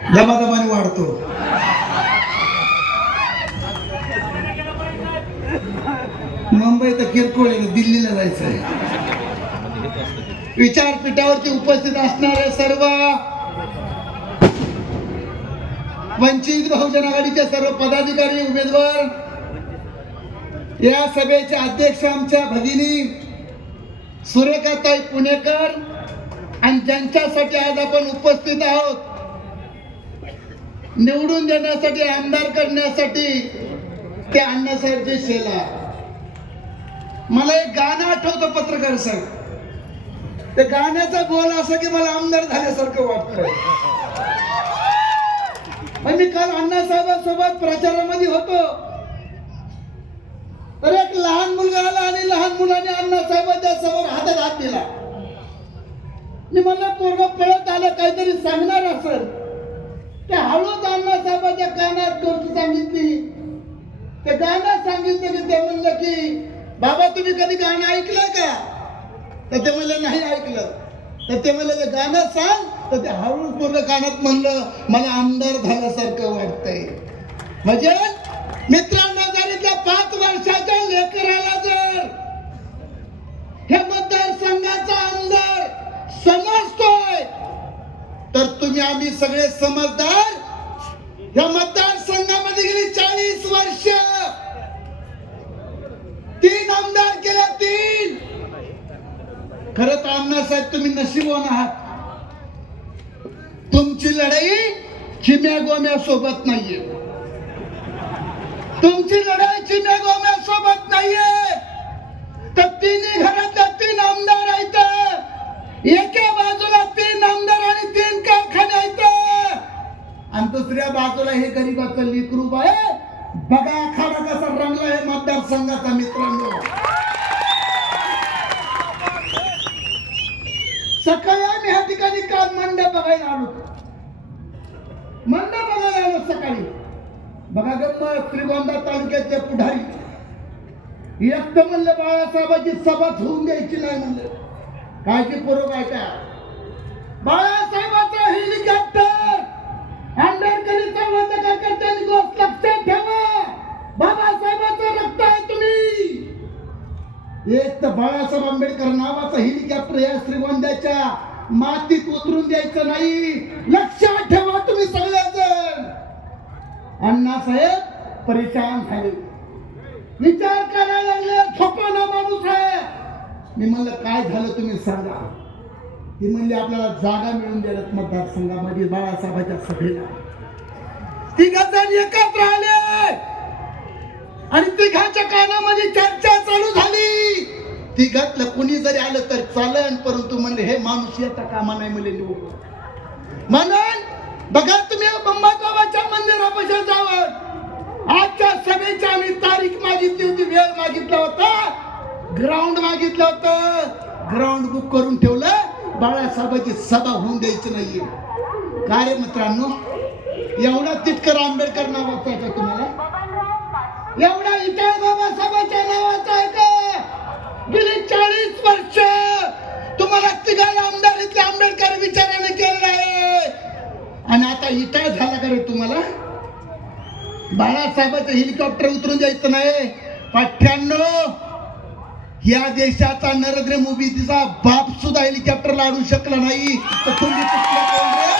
दमादमाने वाढतो. मुंबई तर किरकोळ आहे दिल्लीला जायचं आहे विचारपीठावरती उपस्थित असणारे सर्व वंचित बहुजन आघाडीचे सर्व पदाधिकारी उमेदवार या सभेचे अध्यक्ष आमच्या भगिनी सुरेखाताई पुणेकर आणि ज्यांच्यासाठी आज आपण उपस्थित आहोत निवडून देण्यासाठी आमदार करण्यासाठी ते अण्णासाहेब जे शेला मला एक गाणं आठवतं पत्रकार साहेब. त्या गाण्याचा बोल असा की मला आमदार झाल्यासारखं वाटत आणि मी काल अण्णासाहेबांसोबत प्रचारामध्ये होतो. तर एक लहान मुलगा आला आणि लहान मुलाने अण्णासाहेबांच्या समोर हातात हात दिला. मी म्हणलं पूर्व पळत आलं काहीतरी सांगणार असेल. ते हळूच अण्णासाहेबांच्या कानात गोष्ट सांगितली. ते गाणं सांगितलं की ते म्हणलं की बाबा तुम्ही कधी गाणं ऐकलं का? तर ते म्हणलं नाही ऐकलं. तर ते म्हणलं ते गाणं सांग. तर ते हळूच पूर्ण कानात म्हणलं मला आमदार झाल्यासारखं वाटतंय. म्हणजे मित्रांनो जर इथल्या पाच वर्षाच्या लेकराला जर हे मतदारसंघाचा आमदार समजतोय तर तुम्ही आम्ही सगळे समजदार? या मतदारसंघामध्ये गेली चाळीस वर्ष. तीन आमदार केल्या तीन. खर तर आमदार साहेब तुम्ही नशीबवान आहात. तुमची लढाई चिम्या गोम्या सोबत नाहीये. तुमची लढाई चिम्या गोम्या सोबत नाहीये तर तिन्ही घरातल्या तीन आमदार आहेत एका बाजूला तीन आमदार आणि तीन कारखाने आहेत आणि दुसऱ्या बाजूला हे गरीबाचं लेकरू आहे बघा खाडा कसा रंगला आहे मतदारसंघाचा मित्रांनो. सकाळी आम्ही ह्या ठिकाणी काल मंडप बघायला आलो मंडप बघायला आलो सकाळी. बघा गंमत श्रीगोंदा तालुक्याचे पुढारी. एक तर म्हणलं बाळासाहेबांची सभाच होऊन द्यायची नाही म्हणलं. काळजीपूर्वक ऐका बाळासाहेब आंबेडकर नावाचा हेलिकॉप्टर या श्रीगोंद्याच्या मातीत उतरून द्यायचं नाही. लक्षात ठेवा तुम्ही सगळेजण. अण्णासाहेब परेशान झाले. विचार करायला लागले झोपाना माणूस आहे. मी म्हणलं काय झालं तुम्ही सांगा. ती म्हणली आपल्याला जागा मिळून द्यायला मतदारसंघामध्ये बाळासाहेबाच्या सभेला. तिघजण एकत्र आले. आणि तिघाच्या कानामध्ये चर्चा चालू झाली. तिघातलं कुणी जरी आलं तर चालन परंतु म्हणले हे माणूस येता कामा नाही म्हणले निवडून म्हणून बघा तुम्ही बंबाबाच्या मंदिरापाशी जावं. आजच्या सभेच्या आम्ही तारीख मागितली होती वेळ मागितला होता. ग्राउंड मागितलं होतं. ग्राउंड बुक करून ठेवलं. बाळासाहेबांची सभा होऊन द्यायची नाहीये. काय मित्रांनो? एवढा तिटकर आंबेडकर नावाचा आहे का तुम्हाला? एवढा इतर बाबासाहेबांच्या नावाचा आहे का? गेली चाळीस वर्ष तुम्हाला तिघाला आमदार आंबेडकर विचाराने केलं आहे. आणि आता इटाळ झाला का रे तुम्हाला? बाळासाहेबांचं हेलिकॉप्टर उतरून द्यायचं नाही. पाठ्यांनो या देशाचा नरेंद्र मोदीचा बाप सुद्धा हेलिकॉप्टर लाडू शकला नाही. तर तुम्ही कुठल्या कोण रे?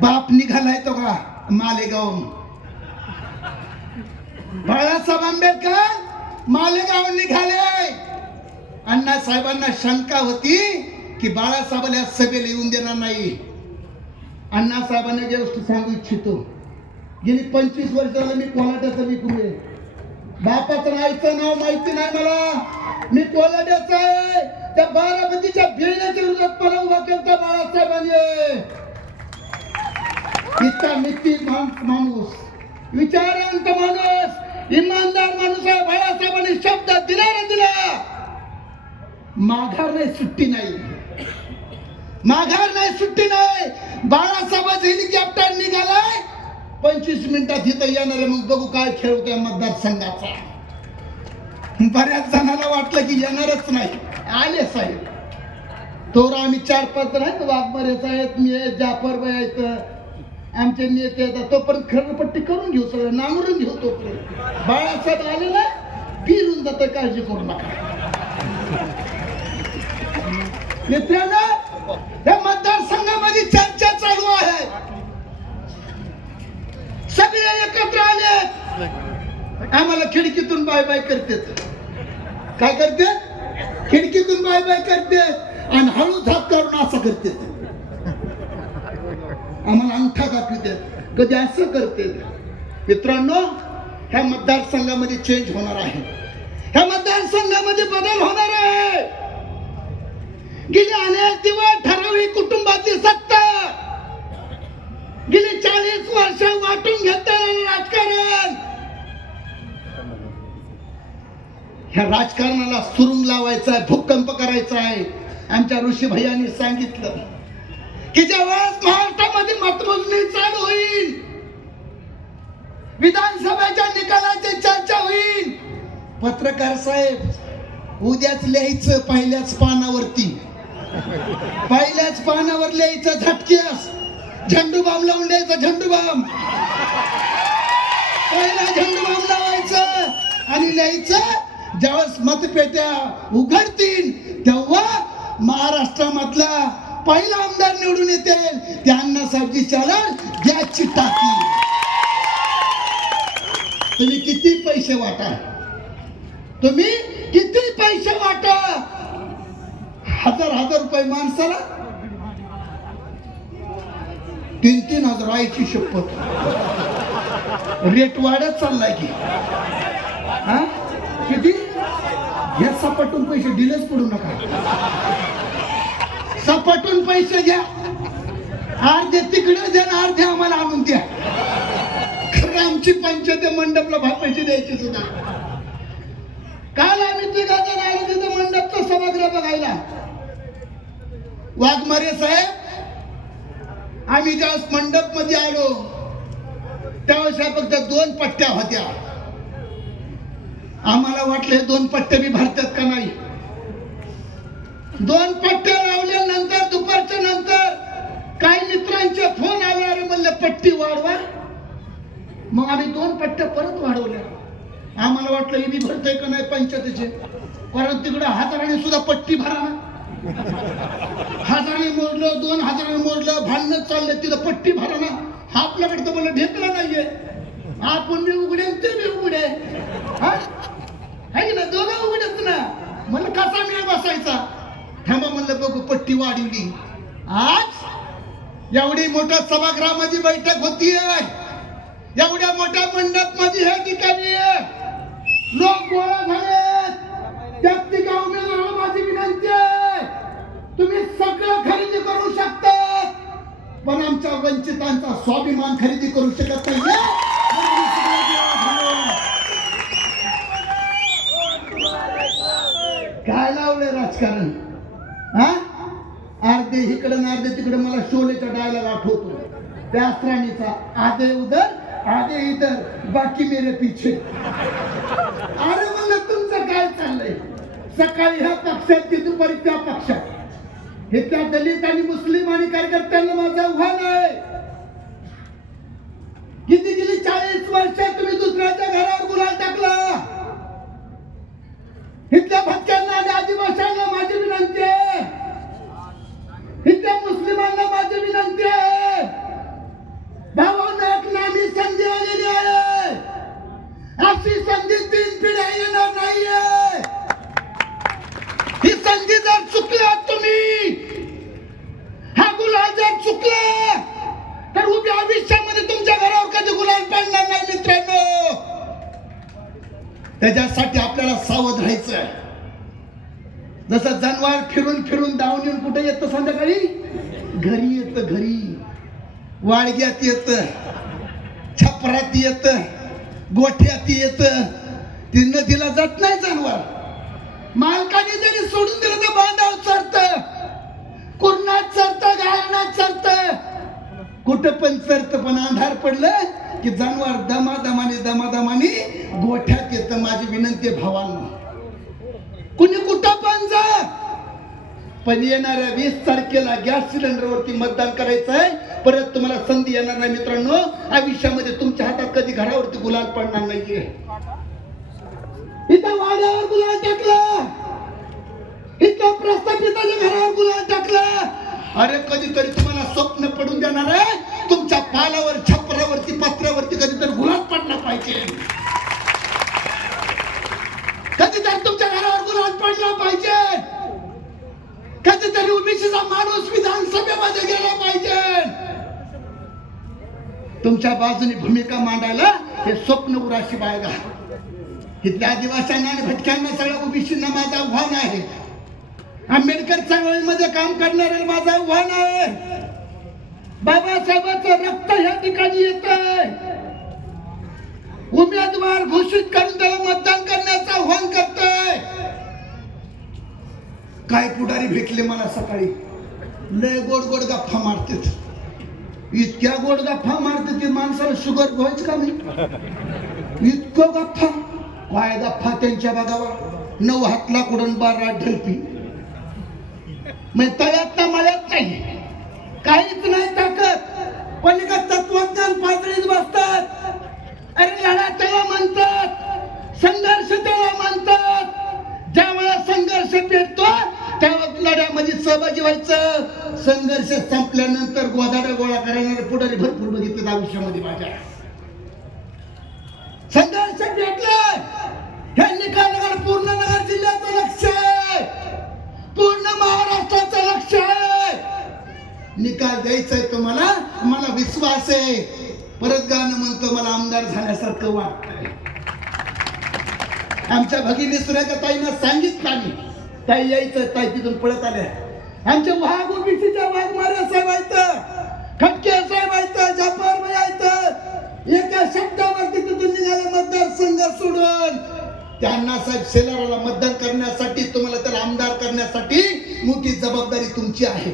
बाप निघालाय तो का मालेगाव. बाळासाहेब आंबेडकर मालेगाव निघाले. अण्णा साहेबांना शंका होती की बाळासाहेबाला सभेला येऊन देणार नाही. अण्णा साहेबांना जे गोष्ट सांगू इच्छितो. गेली पंचवीस वर्ष झालं मी कोलाट्याचा विकू आहे बापाचं आईचं नाव माहिती नाही मला. मी कोलाट्याचा आहे. त्या बारामतीच्या भिण्याच्या विरोधात मला उभा केलता बाळासाहेबांनी. इतका मिठी माणूस. विचारांत माणूस. इमानदार माणूस आहे बाळासाहेबांनी शब्द दिला ना दिला. माघार नाही सुट्टी नाही. माघार नाही सुट्टी नाही. बाळासाहेबांचं हेलिकॉप्टर निघालाय. पंचवीस मिनिटात इथं येणार आहे मग बघू काय खेळ होत्या मतदारसंघाचा. बऱ्याच जणांना वाटलं की येणारच नाही. आले साहेब. तोरा आम्ही चार पाच जण आहेत वाघमारेच आहेत मी आहेत जाफर आहेत आमच्या नेते येतात तोपर्यंत खरडपट्टी करून घेऊ सगळं नांगरून घेऊ तोपर्यंत. बाळासाहेब आले ना फिरून जातं काळजी करू नका. मित्रांनो या मतदारसंघामध्ये चर्चा चालू आहे. सगळे एकत्र आले. आम्हाला खिडकीतून बाय बाय करते. काय करते? खिडकीतून बाय बाय करते. आणि हळू झाप करून असं करते. आम्हाला अंगठा दाखवते कधी असं करते मित्रांनो ह्या मतदारसंघामध्ये चेंज होणार आहे. ह्या मतदारसंघामध्ये बदल होणार आहे. गेले अनेक दिवस ठराविक कुटुंबाची सत्ता. गेली चाळीस वर्ष वाटून घेतलेलं राजकारण. ह्या राजकारणाला सुरुंग लावायचा आहे भूकंप करायचा आहे. आमच्या ऋषी भैयांनी सांगितलं. की ज्यावेळेस महाराष्ट्रामध्ये मतमोजणी चालू होईल विधानसभेच्या निकालाची चर्चा होईल पत्रकार साहेब उद्याच लिहायचं पहिल्याच पानावरती. पहिल्याच पानावर लिहायचं झटक्यास. झेंडू बाम लावून द्यायचं झेंडू बाम. पहिला झेंडू बाम लावायचं आणि लिहायचं ज्यावेळेस मतपेट्या उघडतील तेव्हा महाराष्ट्रामधला पहिला आमदार निवडून येते. त्या अण्णासाहेबजी चालल गॅसची टाकी. तुम्ही किती पैसे वाटा? तुम्ही किती पैसे वाटा? हजार हजार रुपये माणसाला. तीन तीन हजार आईची शपथ. रेट वाढत चाललाय की. हा? किती? घ्या सपाटून पैसे दिलेच पडू नका. सपाटून पैसे घ्या. अर्धे तिकडे द्या ना अर्धे आम्हाला आणून द्या. खरं आमची पंचायत मंडपला भा पैसे द्यायचे सुद्धा. काल आम्ही तिघा जण आलो तिथं मंडपचा सभागृह बघायला. वाघमारे साहेब आम्ही ज्यावेळेस मंडपमध्ये आलो त्यावेळेस ह्या फक्त दोन पट्ट्या होत्या. आम्हाला वाटले दोन पट्ट्या बी भरतात का नाही? दोन पट्ट्या लावल्या काही मित्रांचे फोन आले अरे म्हणलं पट्टी वाढवा. मग आम्ही दोन पट्ट्या परत वाढवल्या. आम्हाला वाटलं हे भरतय भरतंय का नाही पंचायतीचे. परत तिकडं हजाराने सुद्धा पट्टी भरा ना. हजाराने मोडलं दोन हजाराने मोडलं भांडण चाललं तिथं पट्टी भरा ना. हा आपल्याकडे तर मला ढेकला नाहीये. आपण बी उघडे ते बी उघडे. हा? है की ना दोघं उघडत ना. म्हणलं कसा मिळ बसायचा? थांबा म्हणलं बघू पट्टी वाढवली. आज एवढी मोठ्या सभागृहामध्ये बैठक होतीये एवढ्या मोठ्या मंडपमध्ये हे ठिकाणी लोक गोळा झाले त्यात ती उमेदवार माझी विनंती आहे. तुम्ही सगळं खरेदी करू शकता. पण आमच्या वंचितांचा स्वाभिमान खरेदी करू शकत नाही. काय लावलंय राजकारण? हा? अर्धे इकडं अर्धे तिकडे मला शोलेचा डायलॉग आठवतो. त्या राणीचा आधे उधर आधे इतर बाकी मेरे पीछे. अरे म्हणलं तुमचं काय चाललंय? सकाळी ह्या पक्षात की दुपारी त्या पक्षात? हे त्या दलित आणि मुस्लिम आणि कार्यकर्त्यांना माझं आव्हान आहे किती गेली चाळीस वर्ष तुम्ही दुसऱ्याच्या घरावर गुलाल टाकला इथल्या भटक्यांना आणि आदिवासींना माझी विनंती आहे इथल्या मुस्लिमांना माझी विनंती आहे भावांना एक नामी संधी आलेली आहे अशी संधी तीन पिढ्या येणार नाहीये ही संधी जर चुकला तुम्ही हा गुलाल जर चुकला तर उभ्या आयुष्यामध्ये तुमच्या घरावर कधी गुलाल पडणार नाही मित्रांनो. त्याच्यासाठी आपल्याला सावध राहायचं जसं जनावर फिरून फिरून धावून येऊन कुठे येतं संध्याकाळी? घरी येतं घरी. वाडग्यात येत छपरात येत गोठ्यात येत. ती नदीला जात नाही जनावर. मालकाने जरी सोडून दिलं तर बांधाव चरत कुरणात चरत गायनात चरत कुठं पण सरत पण अंधार पडलं की जनावर दमादमाने दमादमाने गोठ्यात येतं माझी विनंती भावांना. कुणी कुठं पण जा. पण येणाऱ्या वीस तारखेला गॅस सिलेंडरवरती मतदान करायचं आहे परत तुम्हाला संधी येणार नाही मित्रांनो. आयुष्यामध्ये तुमच्या हातात कधी घरावरती गुलाल पडणार नाहीये. इथं वाड्यावर गुलाल टाकला. इथं प्रस्थापिताच्या घरावर गुलाल टाकला. अरे कधीतरी तुम्हाला स्वप्न पडून देणार आहे. तुमच्या पालावर छपरावरती पत्र्यावरती कधीतरी गुलाब पडला पाहिजे. कधीतरी तुमच्या घरावर गुलाब पडला पाहिजे. कधीतरी उमेशीचा माणूस विधानसभेमध्ये गेला पाहिजे. तुमच्या बाजूने भूमिका मांडायला हे स्वप्न उराशी बाळगा. इथल्या आदिवासींना आणि भटक्यांना सगळ्या ओबीसींना माझं आव्हान आहे. आंबेडकर चळवळीमध्ये काम करणाऱ्याला माझं आव्हान आहे. बाबासाहेबांचं रक्त या ठिकाणी येत उमेदवार घोषित करून त्याला मतदान करण्याचं आव्हान करतोय काय पुढारी भेटले मला सकाळी? लय गोड गोड गप्पा मारतात. इतक्या गोड गप्पा मारते ते माणसाला शुगर व्हायच का मी? इतकं गप्पा. काय गप्पा त्यांच्या बघावा? नऊ हातला कुडून बारा ढळपी मग तळ्यात ना मळ्यात नाही. काहीच नाही ताकद. पण एका तत्वज्ञान पातळीत बसतात. अरे लढा त्याला म्हणतात. संघर्ष त्याला म्हणतात. ज्या वेळा संघर्ष पेटतो त्यावेळेस लढ्यामध्ये सहभागी व्हायचं. संघर्ष संपल्यानंतर गोदाडा गोळा करायला पुढारी भरपूर बघितले आयुष्यामध्ये माझ्या. संघर्ष पेटलाय. हे निकाल पूर्ण नगर जिल्ह्याचं लक्ष आहे. पूर्ण महत्वाचं लक्ष आहे. निकाल द्यायचा आहे तुम्हाला मला विश्वास आहे. परत गाणं म्हणतो मला आमदार झाल्यासारखं वाटतंय. आमच्या भगिनी सुरेखा ताईनं सांगितलं आम्ही. ताई यायचं ताई तिथून पळत आल्या. आमच्या वाघ ओबीसीच्या वाघमारे साहेब आहेत. खटके साहेब आहेत जाफर आहेत. एका शब्दावरती तिथून निघाले मतदारसंघ सोडून. त्यांना साहेब शेलाराला मतदान करण्यासाठी तुम्हाला त्याला आमदार करण्यासाठी मोठी जबाबदारी तुमची आहे.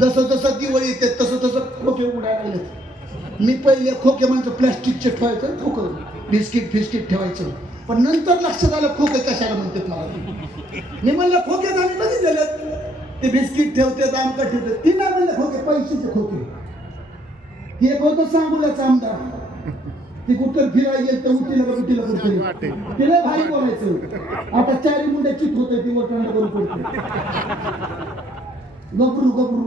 जसं जसं दिवाळी येते तसं तसं खोके उडायला लागलेत. मी पहिले खोके म्हणजे प्लॅस्टिकचे ठेवायचं खोकं बिस्किट फिस्किट ठेवायचं. पण नंतर लक्षात आलं खोके कशाला म्हणतात मला मी म्हणलं खोके आम्ही बघितलेलं ते बिस्किट ठेवते आमका ठेवतात. ती नाही म्हणलं खोके पैशाचे खोके. हे एक होतं सांगूलाच आमदार. ती कुठं फिरायला तर उठीला का उठीला कुठे तिला भाई बोलायचं. आता चारी मुंड्या चित होत ती मोठ्यांना करून पडते. गबरू गबरू.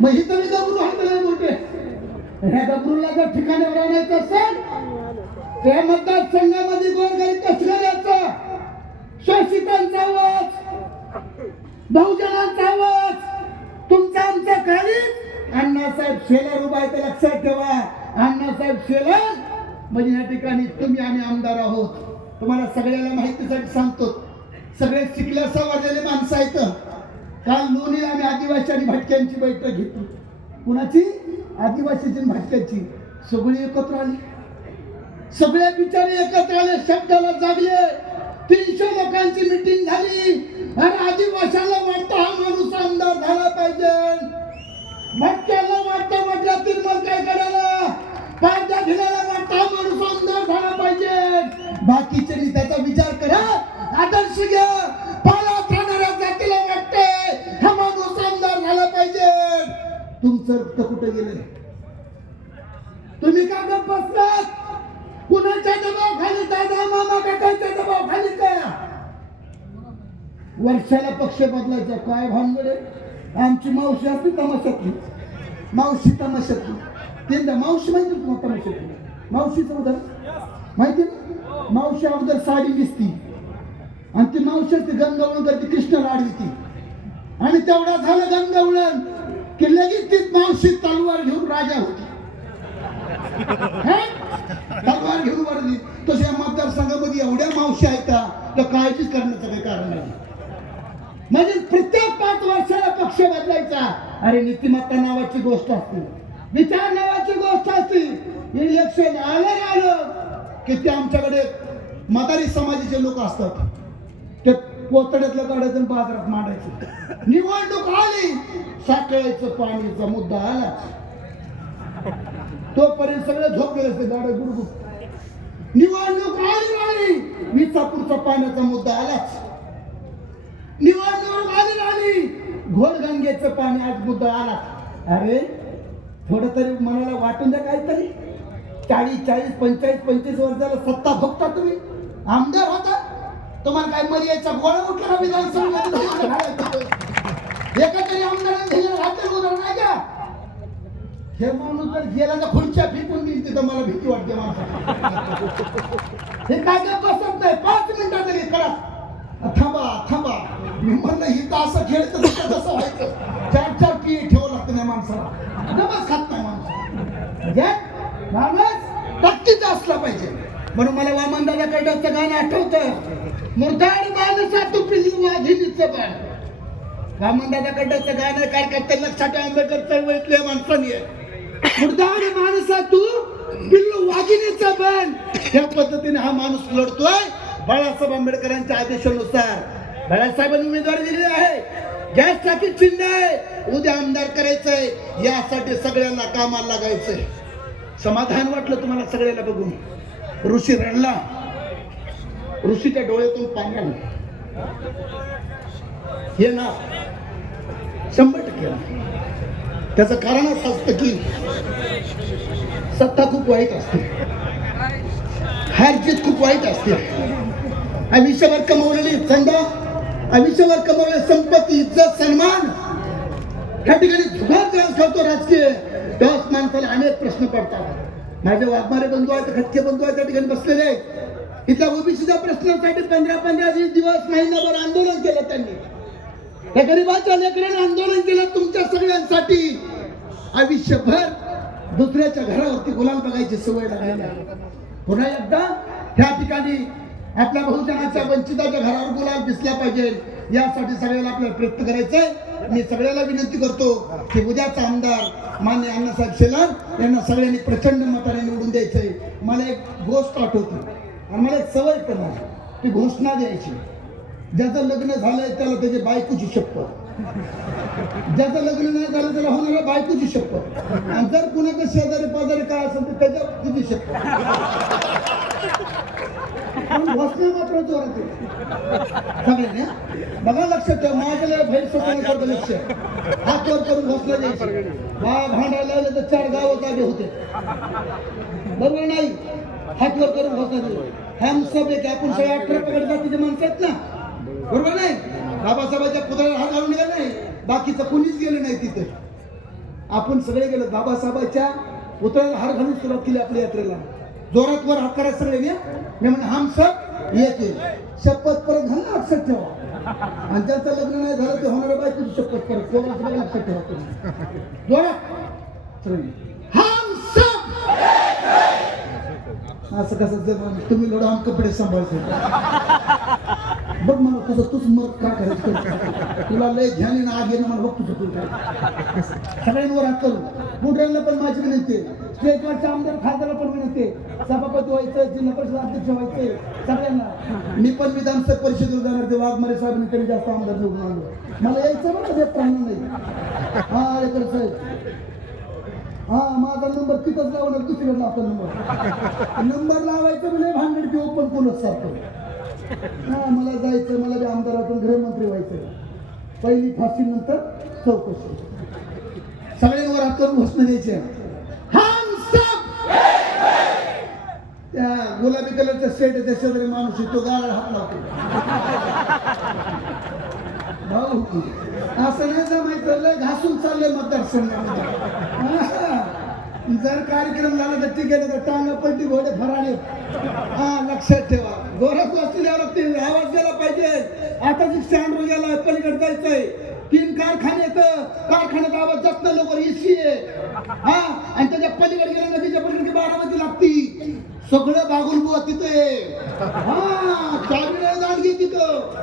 मग ही तरी गबरू हाताला मोठे ह्या गबरूला जर ठिकाणी आणायचं असेल त्या मतदारसंघामध्ये गोरगरीब कचऱ्याचा शोषितांचा आवाज बहुजनांचा आवाज तुमचा आमचा काळीच अण्णासाहेब शेलार उभा आहे ते लक्षात ठेवा. बाबासाहेब शेलर म्हणजे या ठिकाणी तुम्ही आम्ही आमदार आहोत. तुम्हाला सगळ्याला माहितीसाठी सांगतो. सगळे शिकल्या सवरलेले माणसं आहेत. काल लोणी आम्ही आदिवासी आणि भटक्यांची बैठक घेतली. कुणाची? आदिवासीची आणि भटक्यांची. सगळी एकत्र आली. सगळे बिचारे एकत्र आले शब्दाला जागले. तीनशे लोकांची मिटिंग झाली. आणि आदिवाशाला वाटतं हा माणूस आमदार झाला पाहिजे. भटक्याला वाटतं म्हटल्यातील मग काय करायला? पण त्या वाटतं हा माणूस आमदार झाला पाहिजे. बाकीच्यांनी त्याचा विचार करा आदर्श घ्या. पालात राहणाऱ्या जातीला वाटते. हा माणूस आमदार झाला पाहिजे. तुमचं रक्त कुठे गेलं? तुम्ही का गप्प बसलात? कुणाच्या दबाव खाली दादा मामा काकांच्या दबाव खाली का वर्षाला पक्ष बदलायचा काय भानगड आहे? आमची मावशी असते तमाशातली. मावशी तमाशातली. त्यांना मावशी माहिती होती तुम्हाला तमाशातली मावशीचं उदाहरण? माहिती ना मावशी अगोदर साडी दिसती आणि ती मावशी असते गंगावळण ती कृष्ण आडवी ती आणि तेवढा झालं गंगावळण की लगेच ती मावशी तलवार घेऊन राजा होती. तलवार घेऊन वरली. तशा मतदारसंघामध्ये एवढ्या मावशी आहेत का? तर काळजीच करण्याचं काही कारण नाही. म्हणजे प्रत्येक पाच वर्षाला पक्ष बदलायचा. अरे नीतिमत्ता नावाची गोष्ट असते. विचार नावाची गोष्ट असते. इलेक्शन आलं आलं की ते आमच्याकडे म्हातारी समाजाचे लोक असतात. ते पोतड्यातलं काढायचं बाजारात मांडायचं. निवडणूक आली साखळायचं पाणीचा मुद्दा आला. तोपर्यंत सगळं झोपले असते गाड्या गुडगुड. निवडणूक आली आली. विचापूरचा पाण्याचा मुद्दा आलाच. निवडणूक आली आली. घोडगंगेचं पाणी आज मुद्दा आला. अरे थोडं तरी मनाला वाटून द्या काहीतरी. चाळीस चाळीस पंचेचाळीस पंचवीस वर्षाला सत्ता भोगता तुम्ही. आमदार होता. तुम्हाला काय मर्यादा गोळा उठला ना विधानसभा एका तरी आमदाराने उदाहरण नाही का? हे माणूस जर गेला तर खुर्च्या फेकून दिली तिथं मला भीती वाटते मला. हे काय काय बसत नाही. पाच मिनिटात तरी करा. थांबा थांबा. मी म्हणलं ही असं खेळत तसं व्हायचं. चार चार पी ठेवावं माणसाला. नमस खात नाही माणूस. म्हणजे माणूस टक्कीचा असला पाहिजे. म्हणून मला वामन दादा कडचं गाणं आठवतं. मुर्दाड माणसा तू पिल्लू वाघिणीचं बाळ वामन दादा कडचं गाणं काय करते लक्षात आंबेडकर चळवळीतल्या माणसानी. आहे मुर्दाड माणसा तू पिल्लू वाघिनीचा बन या पद्धतीने हा माणूस लढतोय. बाळासाहेब आंबेडकरांच्या आदेशानुसार. बाळासाहेबांनी उमेदवारी दिली आहे. गॅस टाकी चिन्ह आहे उद्या आमदार करायचंय. यासाठी सगळ्यांना कामाला लागायचंय. समाधान वाटलं तुम्हाला सगळ्याला बघून? ऋषी रडला. ऋषीच्या डोळ्यातून पाणी आलं. हे ना शंभर टक्के त्याचं कारण असं असतं की सत्ता खूप वाईट असते. हार जीत खूप वाईट असते. आयुष्यभर कमवलेली चंदा आयुष्यभर कमवलेली संपत्ती इज्जत सन्मान ह्या ठिकाणी जुगार त्रास ठरतो राजकीय. त्याच माणसाला अनेक प्रश्न पडतात. माझे वाघमारे बंधू आहेत खटके बंधू आहेत त्या ठिकाणी बसलेले आहेत. इथल्या ओबीसीच्या प्रश्नासाठी पंधरा पंधरा वीस दिवस महिनाभर आंदोलन केलं त्यांनी. या गरीबाच्या लेकराने आंदोलन केलं तुमच्या सगळ्यांसाठी. आयुष्यभर दुसऱ्याच्या घरावरती गुलाम बघायची सवय लागायला पुन्हा एकदा त्या ठिकाणी आपल्या बहुजनाच्या वंचिताच्या घरावर गुलाम दिसला पाहिजे. यासाठी सगळ्याला आपल्याला प्रयत्न करायचंय. मी सगळ्याला विनंती करतो की उद्याचा आमदार मान्य अण्णासाहेब शेलार यांना सगळ्यांनी प्रचंड मताने निवडून द्यायचंय. मला एक गोष्ट आठवते आणि मला एक सवय पण ती घोषणा द्यायची. ज्याचं लग्न झालंय त्याला त्याची बायकोची शपथ. ज्याचं लग्न नाही झालं त्याला होणाऱ्या बायकोची शपथ. आणि जर कुणाचं शेजारी पाजारी काय असेल तर त्याच्या तिची शपथ. पण घोषणा मात्र जोरात. येते सगळ्यांनी बघा लक्षात ठेवा. माझ्याला बैल सोडण्यासारखं लक्ष. हात वर करून घोषणा द्यायची बा भांडायला लावले तर चार गाव जागे होते. बरोबर नाही? हात वर करून घोषणा दिली हम सब एक आपण सगळे अठरा पकड जातीचे माणसं आहेत ना? बरोबर नाही? बाबासाहेबांच्या पुतळ्याला हात घालून गेला नाही. बाकीचं कुणीच गेलं नाही तिथे. आपण सगळे गेलो. बाबासाहेबांच्या पुतळ्याला हार घालून सुरुवात केली आपल्या यात्रेला. जोरात वर हात करायचं सगळे ने मी म्हणजे हम सब येते. शपथ परत घाल ना लक्षात ठेवा. आणि त्यांचं लग्न नाही झालं ते होणार बाय तुझी शपथ परत कोणाचं सगळं लक्षात ठेवा तुम्ही. जोरात. हम सब असं कसं तुम्ही लढा आम कपडे सांभाळतो बघ मला तुझं तूच मग का करायचं? तुला लय ध्यान येणं आग येणं मला बघ तुझं तू. काय सगळ्यांवर हात करू. बुड्यांना पण माझी विनंती आहे. स्टेटवरच्या आमदार खासदारला पण विनंती सभापती व्हायचं जिल्हा परिषद अध्यक्ष व्हायचे सगळ्यांना. मी पण विधानसभा परिषदेवर जाणार ते वाघमारे साहेबांनी तरी जास्त आमदार निवडून आलो मला यायचं बरं ते प्राण नाही? हा अरे साहेब. हा माझा नंबर तिथंच लावणार दुसरीकडे लावतो नंबर. नंबर लावायचं म्हणजे भांडण की ओपन कोणच सारखं. हा मला जायचं मला बी आमदारातून गृहमंत्री व्हायचं पहिली फाशी नंतर चौकशी. सगळ्यांवर हात करून घोषणा द्यायची त्या गुलाबी कलरचा सेट त्या शेजारी माणूस तो गाळ हात लावतो. भाऊ असं नाही जमायचं लय घासून चाललंय मतदारसंघामध्ये. जर कार्यक्रम झाला तर ठीक आहे तर टांगा पलटी घोडे फराळे. हा लक्षात ठेवा. जोरात वाचली द्यावं लागते आवाज द्यायला पाहिजे. आता जी स्टँड गेला पलीकडे जायचंय. तीन कारखाने येत. कारखान्यात आवाज जात लवकर एसी आहे हा आणि त्याच्या पलीकडे गेलं नदीच्या पलीकडे बारामती लागती सगळं बागुल बुवा तिथं आहे. हा चावी जाणगी तिथं.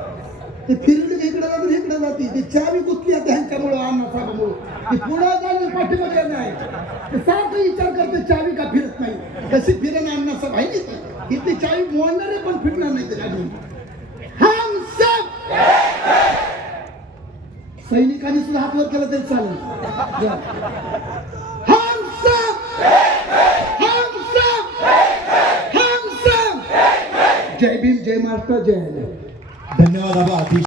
ते फिरली इकडे जाते इकडे जाते. ते चावी कुठली आता ह्यांच्यामुळं अण्णा साहेबामुळं ते पुढं जाणे पाठीमध्ये नाही. ते सारखं विचार करते चावी का फिरत नाही? कशी फिरेन अण्णा साहेब आहे नाही इथे चावी मोडणारे पण फिरणार नाही ते सैनिकांनी सुद्धा हात वर केला तरी चालेल. जय भीम जय महाराष्ट्र जय धन्यवाद आबा. अतिशय